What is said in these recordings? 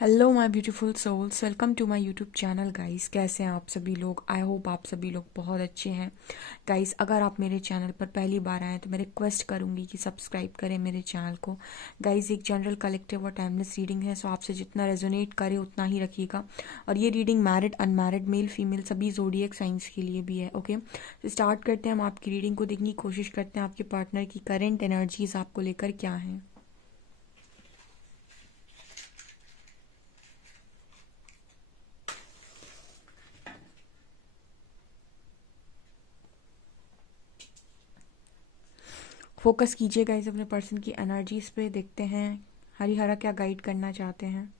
Hello my beautiful souls, welcome to my YouTube channel guys. कैसे हैं आप सभी लोग? आई होप आप सभी लोग बहुत अच्छे हैं। गाइस, अगर आप मेरे चैनल पर पहली बार आए तो मैं रिक्वेस्ट करूंगी कि सब्सक्राइब करें मेरे चैनल को। गाइस, एक जनरल कलेक्टिव और टाइमलेस रीडिंग है, सो आपसे जितना रेजोनेट करे उतना ही रखिएगा। और ये reading married unmarried male female सभी जोडियक साइंस के लिए भी है। ओके, तो स्टार्ट करते हैं। हम आपकी रीडिंग को देखने की कोशिश करते हैं आपके पार्टनर की करेंट एनर्जीज आपको लेकर क्या है। फोकस कीजिएगा इस अपने पर्सन की एनर्जीज पे। देखते हैं हरिहरा क्या गाइड करना चाहते हैं।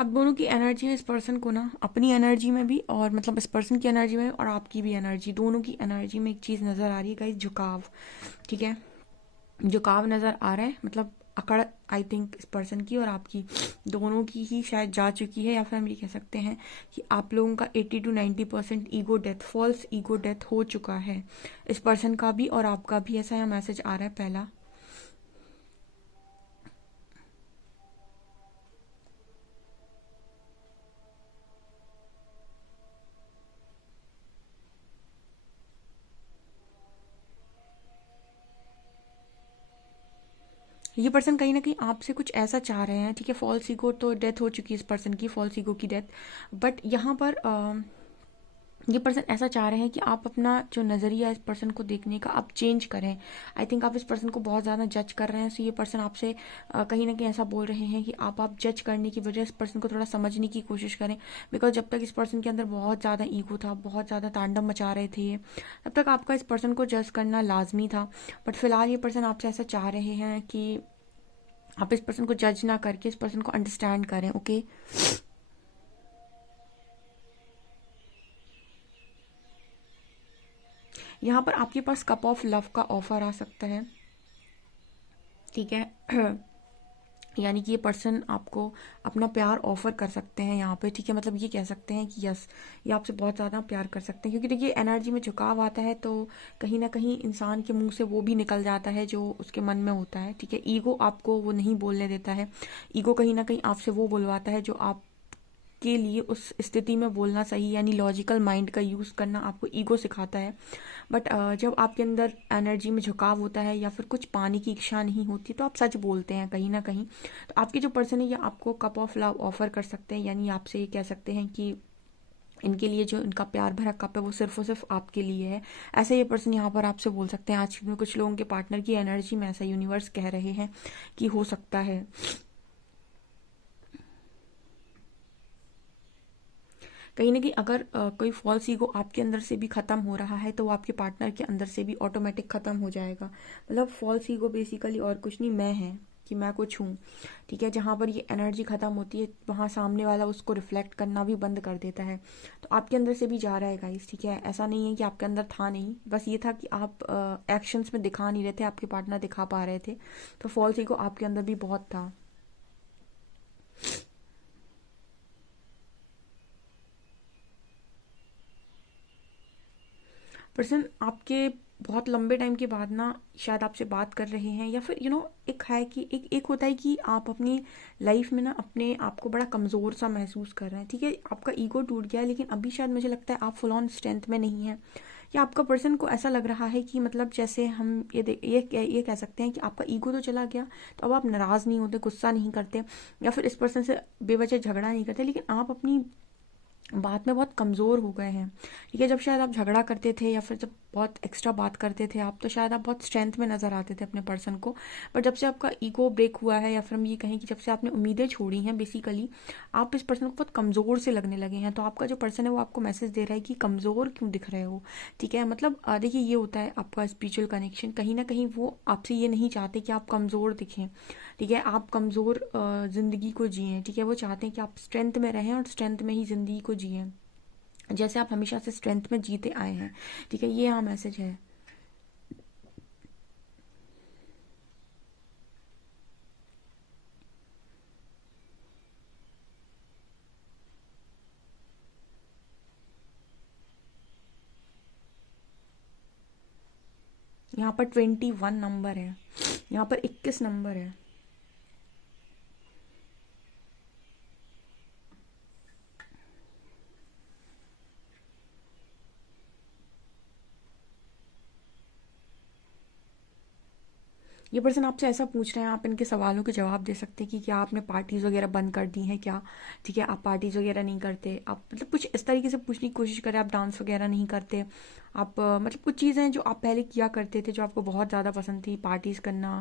अब दोनों की एनर्जी है इस पर्सन को ना, अपनी एनर्जी में भी और मतलब इस पर्सन की एनर्जी में और आपकी भी एनर्जी, दोनों की एनर्जी में एक चीज़ नज़र आ रही है गाइस, झुकाव। ठीक है, झुकाव नज़र आ रहा है, मतलब अकड़ आई थिंक इस पर्सन की और आपकी दोनों की ही शायद जा चुकी है, या फिर हम ये कह सकते हैं कि आप लोगों का 80 to 90% ego death, false ego death हो चुका है। इस पर्सन का भी और आपका भी, ऐसा यहाँ मैसेज आ रहा है पहला। ये पर्सन कहीं ना कहीं आपसे कुछ ऐसा चाह रहे हैं। ठीक है, फॉल्स ईगो तो डेथ हो चुकी है इस पर्सन की, फॉल्स ईगो की डेथ। बट यहाँ पर ये पर्सन ऐसा चाह रहे हैं कि आप अपना जो नज़रिया इस पर्सन को देखने का आप चेंज करें। आई थिंक आप इस पर्सन को बहुत ज़्यादा जज कर रहे हैं, सो ये पर्सन आपसे कहीं ना कहीं ऐसा बोल रहे हैं कि आप जज करने की बजाय इस पर्सन को थोड़ा समझने की कोशिश करें। बिकॉज जब तक इस पर्सन के अंदर बहुत ज़्यादा ईगो था, बहुत ज़्यादा तांडव मचा रहे थे ये, तब तक आपका इस पर्सन को जज करना लाजमी था। बट फिलहाल ये पर्सन आपसे ऐसा चाह रहे हैं कि आप इस पर्सन को जज ना करके इस पर्सन को अंडरस्टैंड करें। ओके, यहाँ पर आपके पास कप ऑफ लव का ऑफर आ सकता है। ठीक है यानी कि ये पर्सन आपको अपना प्यार ऑफर कर सकते हैं यहाँ पे। ठीक है, मतलब ये कह सकते हैं कि यस, ये आपसे बहुत ज़्यादा प्यार कर सकते हैं, क्योंकि देखिए एनर्जी में झुकाव आता है तो कहीं ना कहीं इंसान के मुंह से वो भी निकल जाता है जो उसके मन में होता है। ठीक है, ईगो आपको वो नहीं बोलने देता है। ईगो कहीं ना कहीं आपसे वो बुलवाता है जो आप के लिए उस स्थिति में बोलना सही, यानी लॉजिकल माइंड का यूज़ करना आपको ईगो सिखाता है। बट जब आपके अंदर एनर्जी में झुकाव होता है या फिर कुछ पाने की इच्छा नहीं होती तो आप सच बोलते हैं कहीं ना कहीं। तो आपके जो पर्सन है ये आपको कप ऑफ लव ऑफर कर सकते हैं, यानी आपसे ये कह सकते हैं कि इनके लिए जो इनका प्यार भरा कप है वो सिर्फ और सिर्फ आपके लिए है। ऐसे ये पर्सन यहाँ पर आपसे बोल सकते हैं। आज में कुछ लोगों के पार्टनर की एनर्जी में ऐसा यूनिवर्स कह रहे हैं कि हो सकता है। कहीं ना कहीं अगर कोई फॉल्स ईगो आपके अंदर से भी खत्म हो रहा है तो वो आपके पार्टनर के अंदर से भी ऑटोमेटिक खत्म हो जाएगा। मतलब फॉल्स ईगो बेसिकली और कुछ नहीं, मैं है कि मैं कुछ हूँ। ठीक है, जहाँ पर ये एनर्जी खत्म होती है वहाँ सामने वाला उसको रिफ्लेक्ट करना भी बंद कर देता है। तो आपके अंदर से भी जा रहा है गाइस। ठीक है, ऐसा नहीं है कि आपके अंदर था नहीं, बस ये था कि आप एक्शंस में दिखा नहीं रहे थे, आपके पार्टनर दिखा पा रहे थे। तो फॉल्स ईगो आपके अंदर भी बहुत था। पर्सन आपके बहुत लंबे टाइम के बाद ना शायद आपसे बात कर रहे हैं, या फिर एक है कि एक होता है कि आप अपनी लाइफ में ना अपने आप को बड़ा कमज़ोर सा महसूस कर रहे हैं। ठीक है, आपका ईगो टूट गया है, लेकिन अभी शायद मुझे लगता है आप फुल ऑन स्ट्रेंथ में नहीं है। या आपका पर्सन को ऐसा लग रहा है कि मतलब जैसे हम ये कह सकते हैं कि आपका ईगो तो चला गया, तो अब आप नाराज़ नहीं होते, गुस्सा नहीं करते, या फिर इस पर्सन से बेवजह झगड़ा नहीं करते, लेकिन आप अपनी बात में बहुत कमज़ोर हो गए हैं। ठीक है, जब शायद आप झगड़ा करते थे या फिर जब बहुत एक्स्ट्रा बात करते थे आप, तो शायद आप बहुत स्ट्रेंथ में नज़र आते थे अपने पर्सन को। बट जब से आपका ईगो ब्रेक हुआ है, या फिर हम ये कहें कि जब से आपने उम्मीदें छोड़ी हैं बेसिकली, आप इस पर्सन को बहुत कमज़ोर से लगने लगे हैं। तो आपका जो पर्सन है वो आपको मैसेज दे रहा है कि कमज़ोर क्यों दिख रहे हो, ठीक है। मतलब देखिए ये होता है आपका स्पिरिचुअल कनेक्शन, कहीं ना कहीं वो आपसे ये नहीं चाहते कि आप कमज़ोर दिखें, ठीक है। आप कमज़ोर ज़िंदगी को जिएं, ठीक है। वो चाहते हैं कि आप स्ट्रेंथ में रहें और स्ट्रेंथ में ही ज़िंदगी को जिएं, जैसे आप हमेशा से स्ट्रेंथ में जीते आए हैं, ठीक है। ये यहाँ मैसेज है। यहाँ पर 21 नंबर है, यहाँ पर 21 नंबर है। ये पर्सन आपसे ऐसा पूछ रहे हैं, आप इनके सवालों के जवाब दे सकते हैं कि क्या आपने पार्टीज़ वगैरह बंद कर दी हैं क्या, ठीक है। आप पार्टीज़ वगैरह नहीं करते, आप मतलब कुछ इस तरीके से पूछने की कोशिश करें। आप डांस वगैरह नहीं करते, आप मतलब कुछ चीज़ें हैं जो आप पहले किया करते थे जो आपको बहुत ज़्यादा पसंद थी, पार्टीज़ करना,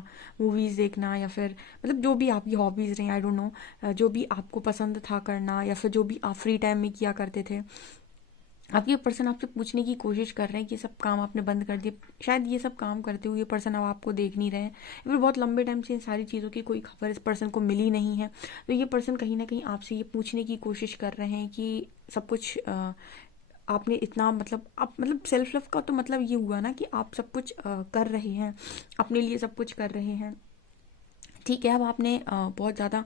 मूवीज़ देखना, या फिर मतलब जो भी आपकी हॉबीज़ रही, आई डोंट नो, जो भी आपको पसंद था करना, या फिर जो भी आप फ्री टाइम में किया करते थे। अब ये पर्सन आपसे पूछने की कोशिश कर रहे हैं कि ये सब काम आपने बंद कर दिए। शायद ये सब काम करते हुए ये पर्सन अब आपको देख नहीं रहे हैं, या फिर बहुत लंबे टाइम से इन सारी चीज़ों की कोई खबर इस पर्सन को मिली नहीं है। तो ये पर्सन कहीं ना कहीं आपसे ये पूछने की कोशिश कर रहे हैं कि सब कुछ आपने इतना मतलब आप मतलब सेल्फ लव का तो मतलब ये हुआ ना कि आप सब कुछ कर रहे हैं, अपने लिए सब कुछ कर रहे हैं, ठीक है। अब आपने बहुत ज़्यादा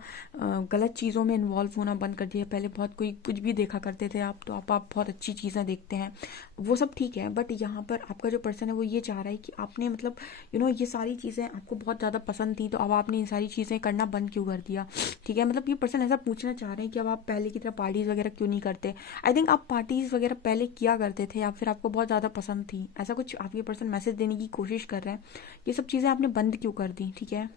गलत चीज़ों में इन्वॉल्व होना बंद कर दिया। पहले बहुत कोई कुछ भी देखा करते थे आप, तो आप बहुत अच्छी चीज़ें देखते हैं, वो सब ठीक है। बट यहाँ पर आपका जो पर्सन है वो ये चाह रहा है कि आपने मतलब ये सारी चीज़ें आपको बहुत ज़्यादा पसंद थी, तो अब आपने इन सारी चीज़ें करना बंद क्यों कर दिया, ठीक है। मतलब ये पर्सन ऐसा पूछना चाह रहे हैं कि अब आप पहले की तरह पार्टीज़ वगैरह क्यों नहीं करते। आई थिंक आप पार्टीज़ वगैरह पहले किया करते थे, या फिर आपको बहुत ज़्यादा पसंद थी, ऐसा कुछ आपके पर्सन मैसेज देने की कोशिश कर रहे हैं। ये सब चीज़ें आपने बंद क्यों कर दी, ठीक है।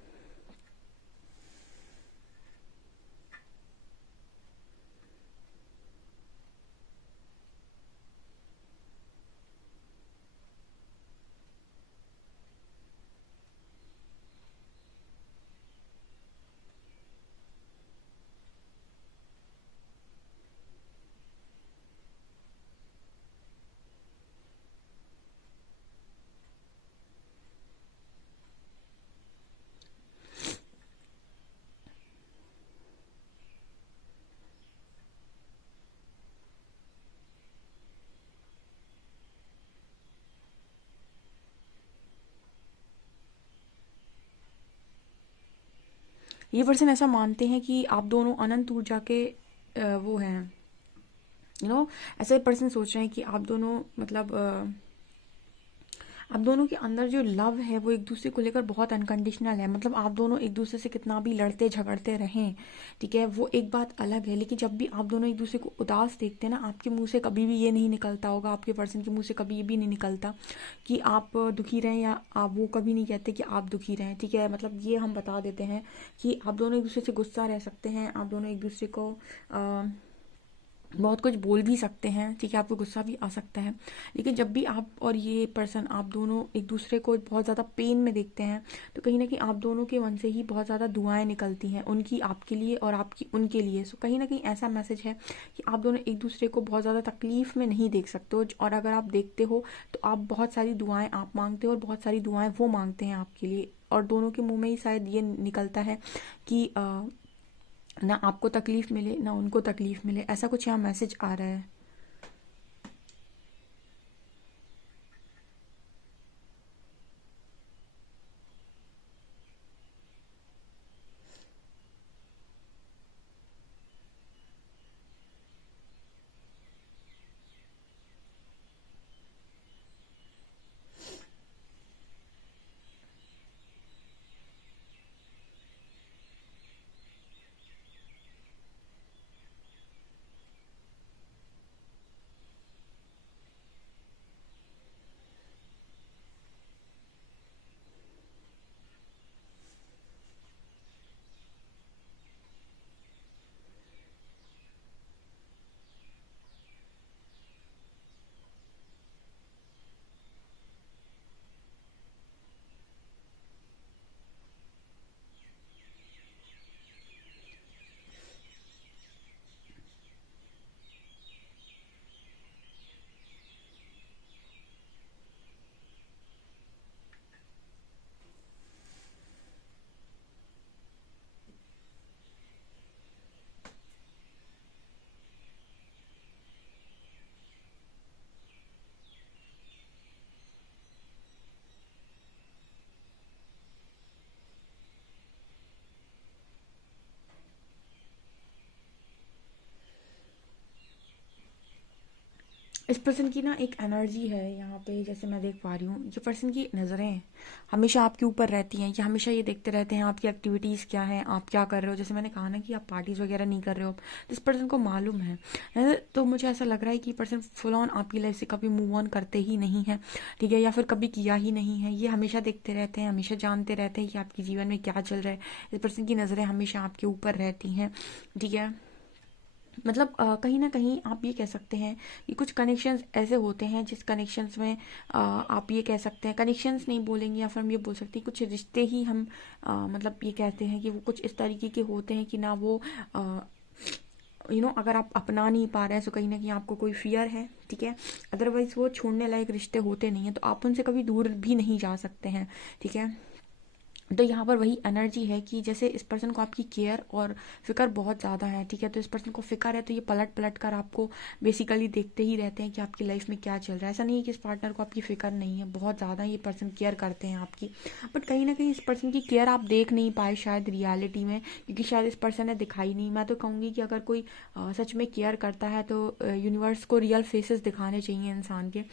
ये पर्सन ऐसा मानते हैं कि आप दोनों अनंत ऊर्जा के वो हैं, ऐसे पर्सन सोच रहे हैं कि आप दोनों मतलब आप दोनों के अंदर जो लव है वो एक दूसरे को लेकर बहुत अनकंडीशनल है। मतलब आप दोनों एक दूसरे से कितना भी लड़ते झगड़ते रहें, ठीक है, वो एक बात अलग है। लेकिन जब भी आप दोनों एक दूसरे को उदास देखते हैं ना, आपके मुंह से कभी भी ये नहीं निकलता होगा, आपके पर्सन के मुंह से कभी ये भी नहीं निकलता कि आप दुखी रहें, या आप वो कभी नहीं कहते कि आप दुखी रहें, ठीक है। मतलब ये हम बता देते हैं कि आप दोनों एक दूसरे से गुस्सा रह सकते हैं, आप दोनों एक दूसरे को बहुत कुछ बोल भी सकते हैं, ठीक है, आपको गुस्सा भी आ सकता है। लेकिन जब भी आप और ये पर्सन आप दोनों एक दूसरे को बहुत ज़्यादा पेन में देखते हैं, तो कहीं ना कहीं आप दोनों के मन से ही बहुत ज़्यादा दुआएं निकलती हैं, उनकी आपके लिए और आपकी उनके लिए। सो कहीं ना कहीं ऐसा मैसेज है कि आप दोनों एक दूसरे को बहुत ज़्यादा तकलीफ़ में नहीं देख सकते हो, और अगर आप देखते हो तो आप बहुत सारी दुआएं आप मांगते हो और बहुत सारी दुआएं वो मांगते हैं आपके लिए, और दोनों के मुंह में ही शायद ये निकलता है कि ना आपको तकलीफ़ मिले ना उनको तकलीफ़ मिले, ऐसा कुछ यहाँ मैसेज आ रहा है। इस पर्सन की ना एक एनर्जी है यहाँ पे, जैसे मैं देख पा रही हूँ, ये पर्सन की नज़रें हमेशा आपके ऊपर रहती हैं। ये हमेशा ये देखते रहते हैं आपकी एक्टिविटीज़ क्या हैं, आप क्या कर रहे हो। जैसे मैंने कहा ना कि आप पार्टीज़ वगैरह नहीं कर रहे हो, तो इस पर्सन को मालूम है। तो मुझे ऐसा लग रहा है कि पर्सन फुल ऑन आपकी लाइफ से कभी मूव ऑन करते ही नहीं है, ठीक है, या फिर कभी किया ही नहीं है। ये हमेशा देखते रहते हैं, हमेशा जानते रहते हैं कि आपके जीवन में क्या चल रहा है। इस पर्सन की नज़रें हमेशा आपके ऊपर रहती हैं, ठीक है। मतलब कहीं ना कहीं आप ये कह सकते हैं कि कुछ कनेक्शंस ऐसे होते हैं जिस कनेक्शंस में आप ये कह सकते हैं, कनेक्शंस नहीं बोलेंगे, या फिर हम ये बोल सकते हैं कुछ रिश्ते ही हम मतलब ये कहते हैं कि वो कुछ इस तरीके के होते हैं कि ना वो अगर आप अपना नहीं पा रहे हैं तो कहीं ना कहीं आपको कोई फियर है, ठीक है। अदरवाइज वो छोड़ने लायक रिश्ते होते नहीं हैं, तो आप उनसे कभी दूर भी नहीं जा सकते हैं, ठीक है। तो यहाँ पर वही एनर्जी है कि जैसे इस पर्सन को आपकी केयर और फिक्र बहुत ज़्यादा है, ठीक है। तो इस पर्सन को फिक्र है, तो ये पलट पलट कर आपको बेसिकली देखते ही रहते हैं कि आपकी लाइफ में क्या चल रहा है। ऐसा नहीं है कि इस पार्टनर को आपकी फिक्र नहीं है, बहुत ज़्यादा ये पर्सन केयर करते हैं आपकी। बट कहीं ना कहीं इस पर्सन की केयर आप देख नहीं पाए शायद रियलिटी में, क्योंकि शायद इस पर्सन ने दिखाई नहीं। मैं तो कहूँगी कि अगर कोई सच में केयर करता है तो यूनिवर्स को रियल फेसेस दिखाने चाहिए इंसान के।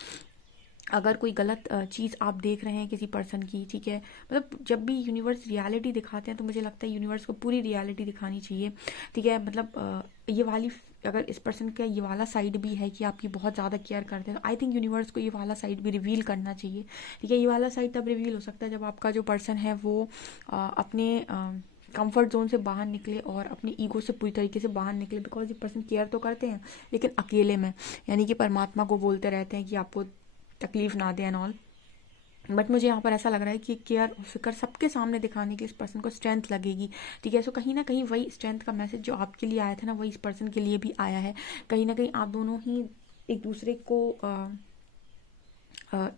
अगर कोई गलत चीज़ आप देख रहे हैं किसी पर्सन की, ठीक है, मतलब जब भी यूनिवर्स रियलिटी दिखाते हैं तो मुझे लगता है यूनिवर्स को पूरी रियलिटी दिखानी चाहिए, ठीक है। मतलब ये वाली अगर इस पर्सन का ये वाला साइड भी है कि आपकी बहुत ज़्यादा केयर करते हैं, तो आई थिंक यूनिवर्स को ये वाला साइड भी रिवील करना चाहिए, ठीक है। ये वाला साइड तब रिवील हो सकता है जब आपका जो पर्सन है वो अपने कंफर्ट जोन से बाहर निकले और अपनी ईगो से पूरी तरीके से बाहर निकले। बिकॉज ये पर्सन केयर तो करते हैं लेकिन अकेले में, यानी कि परमात्मा को बोलते रहते हैं कि आपको तकलीफ ना दे एंड ऑल। बट मुझे यहाँ पर ऐसा लग रहा है कि केयर और फिक्र सबके सामने दिखाने के इस पर्सन को स्ट्रेंथ लगेगी, ठीक है। सो कहीं ना कहीं वही स्ट्रेंथ का मैसेज जो आपके लिए आया था ना, वही इस पर्सन के लिए भी आया है। कहीं ना कहीं आप दोनों ही एक दूसरे को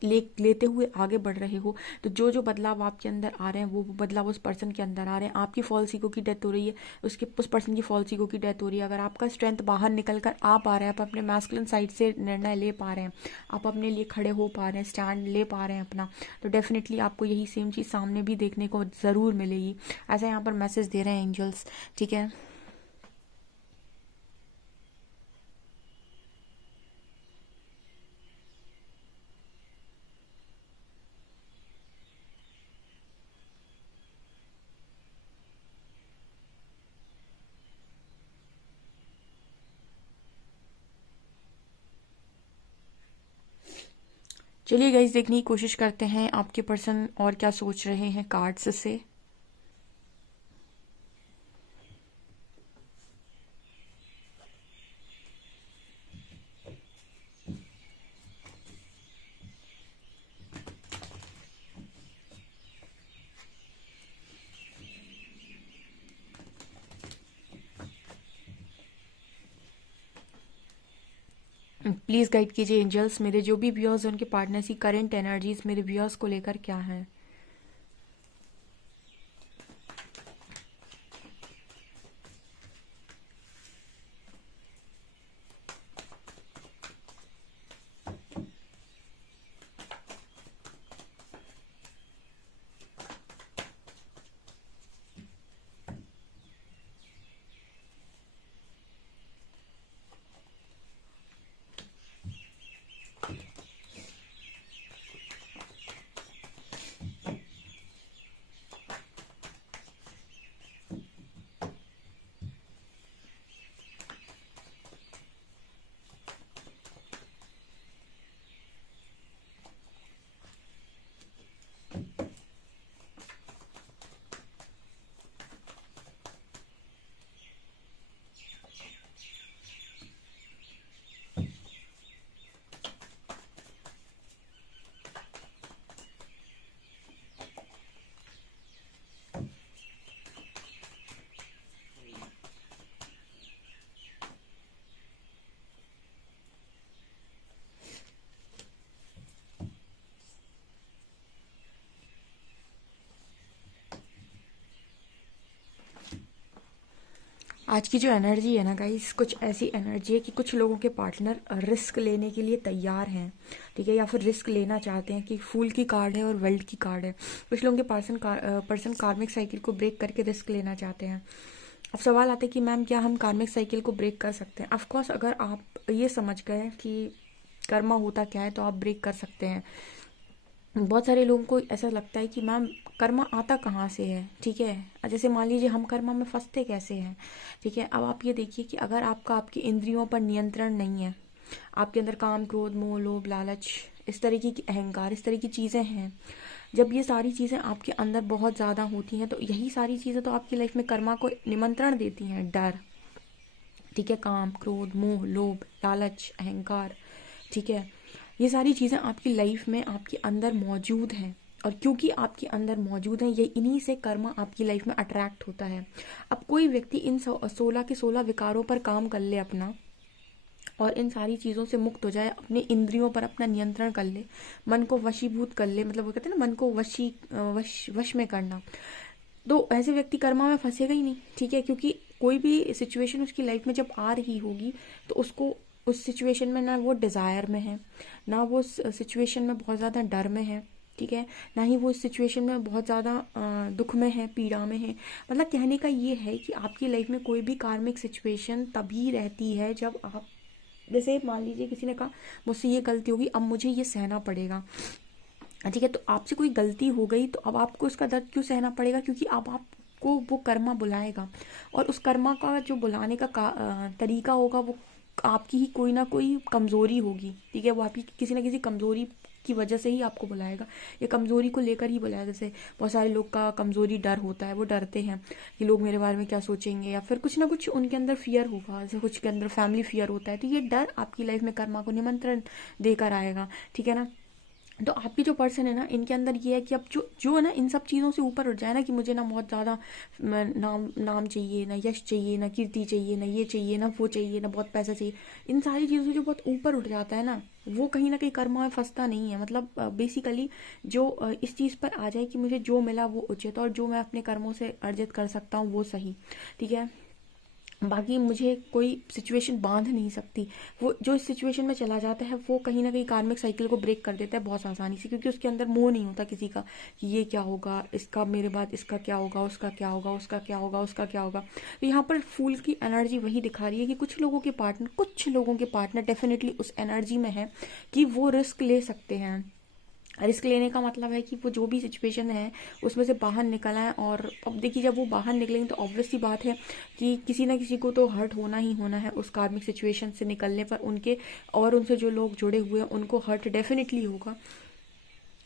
लेते हुए आगे बढ़ रहे हो। तो जो जो बदलाव आपके अंदर आ रहे हैं वो बदलाव उस पर्सन के अंदर आ रहे हैं। आपकी फॉल्स ईगो की डेथ हो रही है, उस पर्सन की फॉल्स ईगो की डेथ हो रही है। अगर आपका स्ट्रेंथ बाहर निकल कर आ पा रहा है, आप अपने मैस्कुलिन साइड से निर्णय ले पा रहे हैं, आप अपने लिए खड़े हो पा रहे हैं, स्टैंड ले पा रहे हैं अपना, तो डेफिनेटली आपको यही सेम चीज़ सामने भी देखने को ज़रूर मिलेगी। ऐसा यहाँ पर मैसेज दे रहे हैं एंजल्स, ठीक है। चलिए गाइस, देखने की कोशिश करते हैं आपके पर्सन और क्या सोच रहे हैं कार्ड्स से। प्लीज़ गाइड कीजिए एंजल्स, मेरे जो भी व्यूअर्स हैं उनके पार्टनर्स की करंट एनर्जीज मेरे व्यूअर्स को लेकर क्या है। आज की जो एनर्जी है ना गाइस, कुछ ऐसी एनर्जी है कि कुछ लोगों के पार्टनर रिस्क लेने के लिए तैयार हैं, ठीक है, या फिर रिस्क लेना चाहते हैं। कि फूल की कार्ड है और वर्ल्ड की कार्ड है। कुछ लोगों के पर्सन कार्मिक साइकिल को ब्रेक करके रिस्क लेना चाहते हैं। अब सवाल आता है कि मैम क्या हम कार्मिक साइकिल को ब्रेक कर सकते हैं। ऑफकोर्स अगर आप ये समझ गए कि कर्मा होता क्या है तो आप ब्रेक कर सकते हैं। बहुत सारे लोगों को ऐसा लगता है कि मैम कर्मा आता कहाँ से है, ठीक है। जैसे मान लीजिए हम कर्मा में फंसते कैसे हैं, ठीक है। अब आप ये देखिए कि अगर आपका आपकी इंद्रियों पर नियंत्रण नहीं है, आपके अंदर काम, क्रोध, मोह, लोभ, लालच, इस तरीके की अहंकार, इस तरह की चीज़ें हैं, जब ये सारी चीज़ें आपके अंदर बहुत ज़्यादा होती हैं तो यही सारी चीज़ें तो आपकी लाइफ में कर्मा को निमंत्रण देती हैं। डर, ठीक है, काम, क्रोध, मोह, लोभ, लालच, अहंकार, ठीक है, ये सारी चीज़ें आपकी लाइफ में आपके अंदर मौजूद हैं। और क्योंकि आपके अंदर मौजूद हैं, ये इन्हीं से कर्म आपकी लाइफ में अट्रैक्ट होता है। अब कोई व्यक्ति इन 16 के 16 विकारों पर काम कर ले अपना, और इन सारी चीज़ों से मुक्त हो जाए, अपने इंद्रियों पर अपना नियंत्रण कर ले, मन को वशीभूत कर ले, मतलब वो कहते हैं ना मन को वश में करना, तो ऐसे व्यक्ति कर्मा में फंसेगा ही नहीं, ठीक है। क्योंकि कोई भी सिचुएशन उसकी लाइफ में जब आ रही होगी तो उसको उस सिचुएशन में ना वो डिज़ायर में है, ना वो उस सिचुएशन में बहुत ज़्यादा डर में है, ठीक है, ना ही वो इस सिचुएशन में बहुत ज़्यादा दुख में है, पीड़ा में है। मतलब कहने का ये है कि आपकी लाइफ में कोई भी कार्मिक सिचुएशन तभी रहती है जब आप, जैसे मान लीजिए किसी ने कहा मुझसे ये गलती होगी, अब मुझे ये सहना पड़ेगा, ठीक है। तो आपसे कोई गलती हो गई तो अब आपको उसका दर्द क्यों सहना पड़ेगा, क्योंकि अब आपको वो कर्मा बुलाएगा, और उस कर्मा का जो बुलाने का, तरीका होगा वो आपकी ही कोई ना कोई कमज़ोरी होगी, ठीक है। वो आपकी किसी ना किसी कमज़ोरी की वजह से ही आपको बुलाएगा, या कमज़ोरी को लेकर ही बुलाएगा। जैसे बहुत सारे लोग का कमज़ोरी डर होता है, वो डरते हैं कि लोग मेरे बारे में क्या सोचेंगे, या फिर कुछ ना कुछ उनके अंदर फियर होगा, जैसे कुछ के अंदर फैमिली फियर होता है। तो ये डर आपकी लाइफ में कर्मा को निमंत्रण देकर आएगा, ठीक है ना। तो आपकी जो पर्सन है ना, इनके अंदर ये है कि अब जो है ना इन सब चीज़ों से ऊपर उठ जाए ना, कि मुझे ना बहुत ज़्यादा नाम चाहिए, ना यश चाहिए, ना कीर्ति चाहिए, ना ये चाहिए, ना वो चाहिए, ना बहुत पैसा चाहिए, इन सारी चीज़ों से जो बहुत ऊपर उठ जाता है ना, वो कहीं ना कहीं कर्मा में फंसता नहीं है। मतलब बेसिकली जो इस चीज़ पर आ जाए कि मुझे जो मिला वो उचित, और जो मैं अपने कर्मों से अर्जित कर सकता हूँ वो सही, ठीक है। बाकी मुझे कोई सिचुएशन बांध नहीं सकती। वो जो इस सिचुएशन में चला जाता है वो कहीं ना कहीं कार्मिक साइकिल को ब्रेक कर देता है बहुत आसानी से, क्योंकि उसके अंदर मोह नहीं होता किसी का कि ये क्या होगा, इसका मेरे बाद इसका क्या होगा, उसका क्या होगा, उसका क्या होगा, उसका क्या होगा। तो यहाँ पर फूल की एनर्जी वही दिखा रही है कि कुछ लोगों के पार्टनर डेफिनेटली उस एनर्जी में है कि वो रिस्क ले सकते हैं। रिस्क लेने का मतलब है कि वो जो भी सिचुएशन है उसमें से बाहर निकल आए। और अब देखिए जब वो बाहर निकलेंगे तो ऑब्वियस सी बात है कि किसी ना किसी को तो हर्ट होना ही होना है उस कार्मिक सिचुएशन से निकलने पर, उनके और उनसे जो लोग जुड़े हुए हैं उनको हर्ट डेफिनेटली होगा,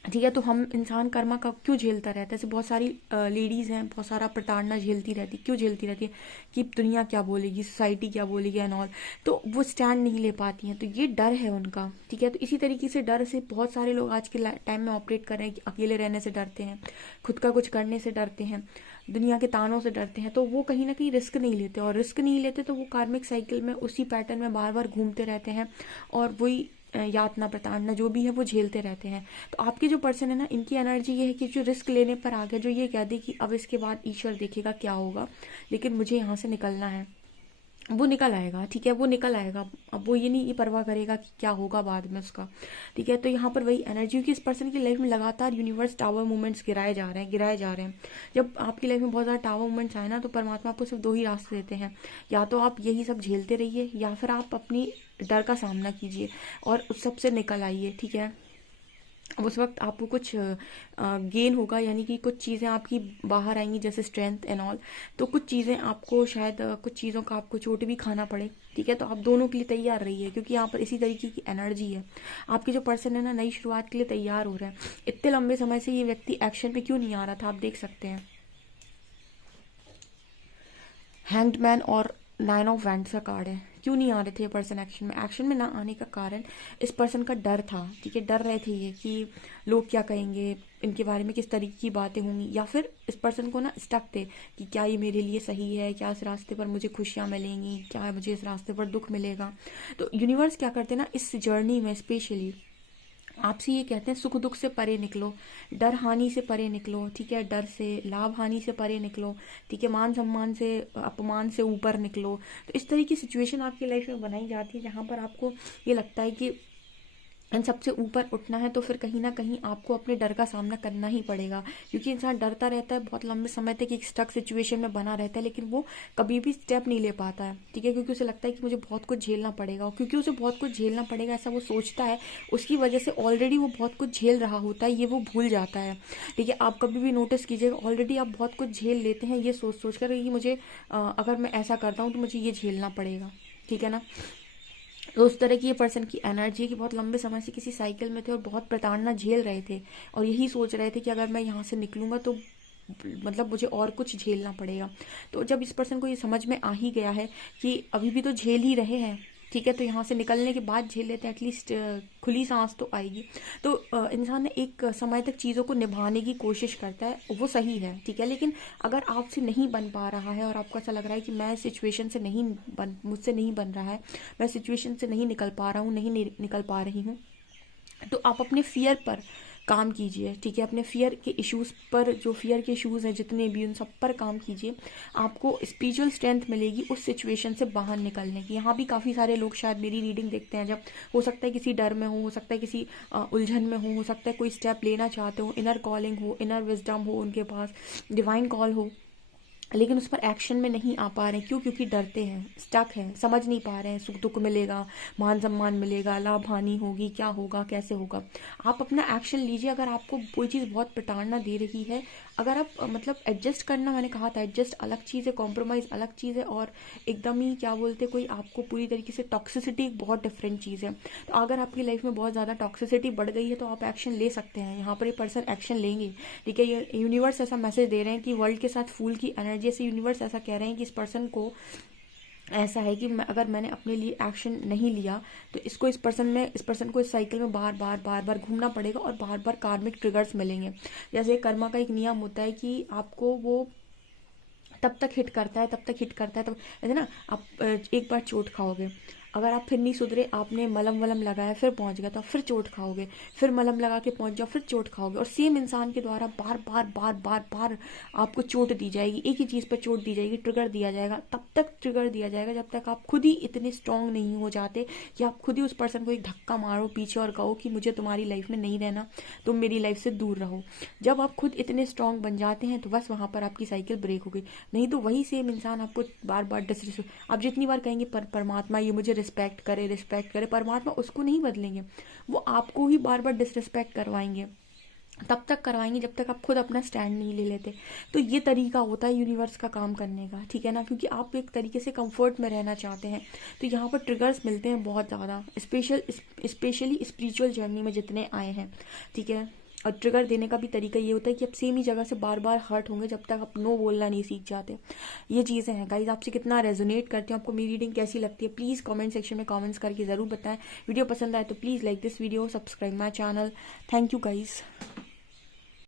ठीक है। तो हम इंसान कर्मा का क्यों झेलता रहता है। जैसे बहुत सारी लेडीज़ हैं, बहुत सारा प्रताड़ना झेलती रहती, क्यों झेलती रहती है कि दुनिया क्या बोलेगी, सोसाइटी क्या बोलेगी एंड ऑल, तो वो स्टैंड नहीं ले पाती हैं। तो ये डर है उनका, ठीक है। तो इसी तरीके से डर से बहुत सारे लोग आज के टाइम में ऑपरेट कर रहे हैं कि अकेले रहने से डरते हैं, खुद का कुछ करने से डरते हैं, दुनिया के तानों से डरते हैं। तो वो कहीं ना कहीं रिस्क नहीं लेते, और रिस्क नहीं लेते तो वो कार्मिक साइकिल में उसी पैटर्न में बार बार घूमते रहते हैं, और वही यातना प्रताड़ना जो भी है वो झेलते रहते हैं। तो आपके जो पर्सन है ना, इनकी एनर्जी ये है कि जो रिस्क लेने पर आ गया, जो ये कह दे कि अब इसके बाद ईश्वर देखेगा क्या होगा, लेकिन मुझे यहाँ से निकलना है, वो निकल आएगा, ठीक है, वो निकल आएगा। अब वो ये परवाह करेगा कि क्या होगा बाद में उसका, ठीक है। तो यहाँ पर वही एनर्जी कि इस पर्सन की लाइफ में लगातार यूनिवर्स टावर मूवमेंट्स गिराए जा रहे हैं, गिराए जा रहे हैं। जब आपकी लाइफ में बहुत ज़्यादा टावर मूवमेंट्स आए ना, तो परमात्मा आपको सिर्फ दो ही रास्ते देते हैं, या तो आप यही सब झेलते रहिए, या फिर आप अपनी डर का सामना कीजिए और उस सब से निकल आइए, ठीक है। अब उस वक्त आपको कुछ गेन होगा, यानी कि कुछ चीज़ें आपकी बाहर आएंगी, जैसे स्ट्रेंथ एंड ऑल। तो कुछ चीज़ें आपको शायद कुछ चीज़ों का आपको चोट भी खाना पड़े, ठीक है। तो आप दोनों के लिए तैयार रहिए, क्योंकि यहाँ पर इसी तरीके की एनर्जी है। आपके जो पर्सन है ना, नई शुरुआत के लिए तैयार हो रहे हैं। इतने लंबे समय से ये व्यक्ति एक्शन पे क्यों नहीं आ रहा था, आप देख सकते हैं। हैंग्ड मैन और 9 ऑफ वैंड्स का कार्ड है। क्यों नहीं आ रहे थे ये पर्सन एक्शन में। एक्शन में ना आने का कारण इस पर्सन का डर था, ठीक है। डर रहे थे ये कि लोग क्या कहेंगे, इनके बारे में किस तरीके की बातें होंगी, या फिर इस पर्सन को ना स्टक थे कि क्या ये मेरे लिए सही है, क्या इस रास्ते पर मुझे खुशियाँ मिलेंगी, क्या मुझे इस रास्ते पर दुख मिलेगा। तो यूनिवर्स क्या करते हैं ना, इस जर्नी में स्पेशली आपसे ये कहते हैं सुख दुख से परे निकलो, डर हानि से परे निकलो, ठीक है। डर से, लाभ हानि से परे निकलो, ठीक है। मान सम्मान से, अपमान से ऊपर निकलो। तो इस तरह की सिचुएशन आपकी लाइफ में बनाई जाती है जहाँ पर आपको ये लगता है कि इन सबसे ऊपर उठना है तो फिर कहीं ना कहीं आपको अपने डर का सामना करना ही पड़ेगा, क्योंकि इंसान डरता रहता है बहुत लंबे समय तक एक स्टक सिचुएशन में बना रहता है, लेकिन वो कभी भी स्टेप नहीं ले पाता है, ठीक है, क्योंकि उसे लगता है कि मुझे बहुत कुछ झेलना पड़ेगा, और क्योंकि उसे बहुत कुछ झेलना पड़ेगा ऐसा वो सोचता है, उसकी वजह से ऑलरेडी वो बहुत कुछ झेल रहा होता है, ये वो भूल जाता है। ठीक है, आप कभी भी नोटिस कीजिएगा, ऑलरेडी आप बहुत कुछ झेल लेते हैं ये सोच सोच कर कि मुझे अगर मैं ऐसा करता हूँ तो मुझे ये झेलना पड़ेगा, ठीक है ना। तो उस तरह की ये पर्सन की एनर्जी है कि बहुत लंबे समय से किसी साइकिल में थे और बहुत प्रताड़ना झेल रहे थे, और यही सोच रहे थे कि अगर मैं यहाँ से निकलूंगा तो मतलब मुझे और कुछ झेलना पड़ेगा। तो जब इस पर्सन को ये समझ में आ ही गया है कि अभी भी तो झेल ही रहे हैं, ठीक है, तो यहाँ से निकलने के बाद झेल लेते हैं, एटलीस्ट खुली सांस तो आएगी। तो इंसान ने एक समय तक चीज़ों को निभाने की कोशिश करता है, वो सही है, ठीक है, लेकिन अगर आपसे नहीं बन पा रहा है और आपको ऐसा लग रहा है कि मैं सिचुएशन से नहीं मुझसे नहीं बन रहा है, मैं सिचुएशन से नहीं निकल पा रहा हूँ, नहीं निकल पा रही हूँ, तो आप अपने फियर पर काम कीजिए, ठीक है, अपने फियर के इश्यूज पर, जो फियर के इश्यूज हैं जितने भी, उन सब पर काम कीजिए। आपको स्पिरिचुअल स्ट्रेंथ मिलेगी उस सिचुएशन से बाहर निकलने की। यहाँ भी काफ़ी सारे लोग शायद मेरी रीडिंग देखते हैं जब, हो सकता है किसी डर में हो सकता है किसी उलझन में हो सकता है कोई स्टेप लेना चाहते हो, इनर कॉलिंग हो, इनर विजडम हो उनके पास, डिवाइन कॉल हो, लेकिन उस पर एक्शन में नहीं आ पा रहे हैं। क्यों? क्योंकि डरते हैं, स्टक हैं, समझ नहीं पा रहे हैं सुख दुख मिलेगा, मान सम्मान मिलेगा, लाभ हानि होगी, क्या होगा, कैसे होगा। आप अपना एक्शन लीजिए। अगर आपको कोई चीज़ बहुत प्रताड़ना दे रही है, अगर आप मतलब एडजस्ट करना, मैंने कहा था एडजस्ट अलग चीज़ है, कॉम्प्रोमाइज़ अलग चीज़ है, और एकदम ही क्या बोलते कोई आपको पूरी तरीके से टॉक्सिसिटी एक बहुत डिफरेंट चीज़ है। तो अगर आपकी लाइफ में बहुत ज़्यादा टॉक्सिसिटी बढ़ गई है तो आप एक्शन ले सकते हैं। यहाँ पर ये पर्सन एक्शन लेंगे, ठीक है। ये यूनिवर्स ऐसा मैसेज दे रहे हैं कि वर्ल्ड के साथ फूल की एनर्जी से यूनिवर्स ऐसा कह रहे हैं कि इस पर्सन को ऐसा है कि अगर मैंने अपने लिए एक्शन नहीं लिया तो इस पर्सन को इस साइकिल में बार बार घूमना पड़ेगा, और बार बार कार्मिक ट्रिगर्स मिलेंगे। जैसे कर्मा का एक नियम होता है कि आपको वो तब तक हिट करता है तब ऐसे ना, आप एक बार चोट खाओगे, अगर आप फिर नहीं सुधरे, आपने मलम वलम लगाया फिर पहुंच गया तो आप फिर चोट खाओगे, फिर मलम लगा के पहुंच जाओ फिर चोट खाओगे, और सेम इंसान के द्वारा बार आपको चोट दी जाएगी, एक ही चीज़ पर चोट दी जाएगी, ट्रिगर दिया जाएगा, तब तक ट्रिगर दिया जाएगा जब तक आप खुद ही इतने स्ट्रांग नहीं हो जाते कि आप खुद ही उस पर्सन को एक धक्का मारो पीछे और कहो कि मुझे तुम्हारी लाइफ में नहीं रहना, तुम मेरी लाइफ से दूर रहो। जब आप खुद इतने स्ट्रांग बन जाते हैं तो बस वहां पर आपकी साइकिल ब्रेक हो गई। नहीं तो वही सेम इंसान आपको बार बार डिसरिस्पेक्ट, आप जितनी बार कहेंगे परमात्मा ये मुझे रिस्पेक्ट करे, परमात्मा उसको नहीं बदलेंगे, वो आपको ही बार बार डिसरिस्पेक्ट करवाएंगे, तब तक करवाएंगे जब तक आप खुद अपना स्टैंड नहीं ले लेते। तो ये तरीका होता है यूनिवर्स का काम करने का, ठीक है ना, क्योंकि आप एक तरीके से कंफर्ट में रहना चाहते हैं। तो यहाँ पर ट्रिगर्स मिलते हैं बहुत ज़्यादा, स्पेशली स्पिरिचुअल जर्नी में जितने आए हैं, ठीक है। और ट्रिगर देने का भी तरीका ये होता है कि आप सेम ही जगह से बार बार हर्ट होंगे जब तक आप नो बोलना नहीं सीख जाते। ये चीज़ें हैं गाइज, आपसे कितना रेजोनेट करते हैं, आपको मेरी रीडिंग कैसी लगती है, प्लीज़ कमेंट सेक्शन में कमेंट्स करके ज़रूर बताएं। वीडियो पसंद आए तो please like this video, subscribe my channel. Thank you guys.